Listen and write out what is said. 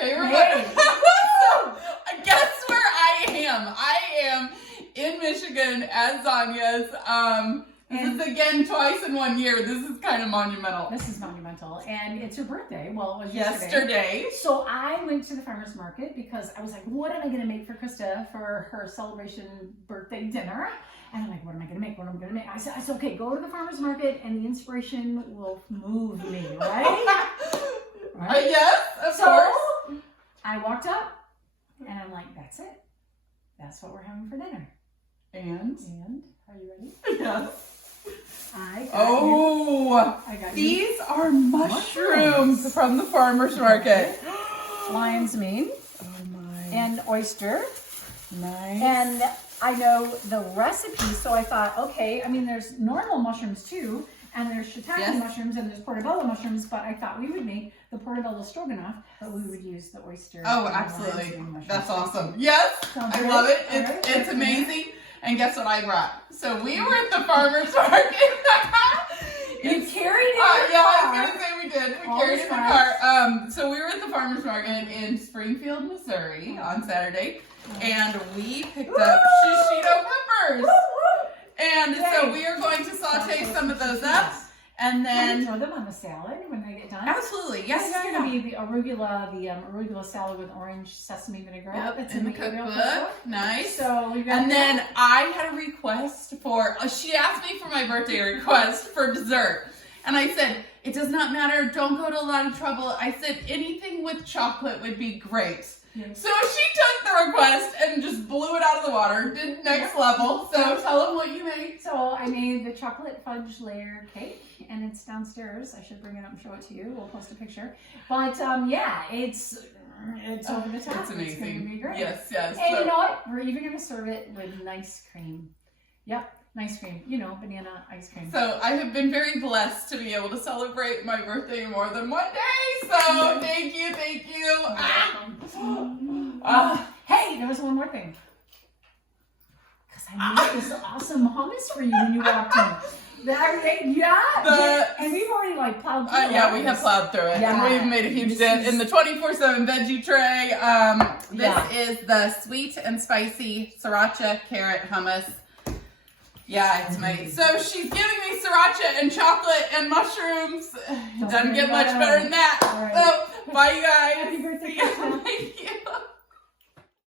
Hey, everybody. So, guess where I am? I am in Michigan at Zonya's. This is again twice in 1 year. This is kind of monumental. This is monumental. And it's your birthday. Well, it was yesterday. So I went to the farmer's market because I was like, what am I going to make for Krista for her celebration birthday dinner? And I'm like, what am I going to make? What am I going to make? I said, okay, go to the farmer's market and the inspiration will move me, right? Right? Yes, of course. I walked up and I'm like, that's it. That's what we're having for dinner. And are you ready? Yes. I got these are mushrooms from the farmer's market. Lion's mane. Oh my. And oyster. Nice. And I know the recipe, so I thought, okay, I mean, there's normal mushrooms too, and there's shiitake mushrooms, and there's portobello mushrooms, but I thought we would make the portobello stroganoff, but we would use the oyster. Oh, absolutely. That's awesome. Yes, I love it. It's amazing. And guess what I brought? So we were at the farmer's market. You carried it in yeah, car. I was going to say we did. We carried it in the car. So we were at the farmer's market in Springfield, Missouri on Saturday, and we picked up shishito peppers. And so we are going to saute some of those up. And then throw them on the salad when they get done. Absolutely, yes. This is going to be the arugula salad with orange sesame vinaigrette. Yep, It's in the cookbook. Nice. So we got and then I had a request for. She asked me for my birthday request for dessert, and I said it does not matter. Don't go to a lot of trouble. I said anything with chocolate would be great. Yes. So she took the request and just blew it out of the water. Did next level. So tell them what you made. So I made the chocolate fudge layer cake, and it's downstairs. I should bring it up and show it to you. We'll post a picture. But yeah, it's over the top. It's amazing. It's going to be great. Yes. And you know what? We're even going to serve it with nice cream. Yep. Nice cream, banana ice cream. So I have been very blessed to be able to celebrate my birthday more than one day. So thank you. Hey, there was one more thing. Because I made this awesome hummus for you when you walked in. And we've already plowed through it. Yeah, we have plowed through it. Yeah. And we've made a huge dent in the 24/7 veggie tray. This is the sweet and spicy sriracha carrot hummus. Yeah, it's amazing. So she's giving me sriracha and chocolate and mushrooms. Doesn't get much better than that. Right. So, bye you guys. Happy birthday, Thank you.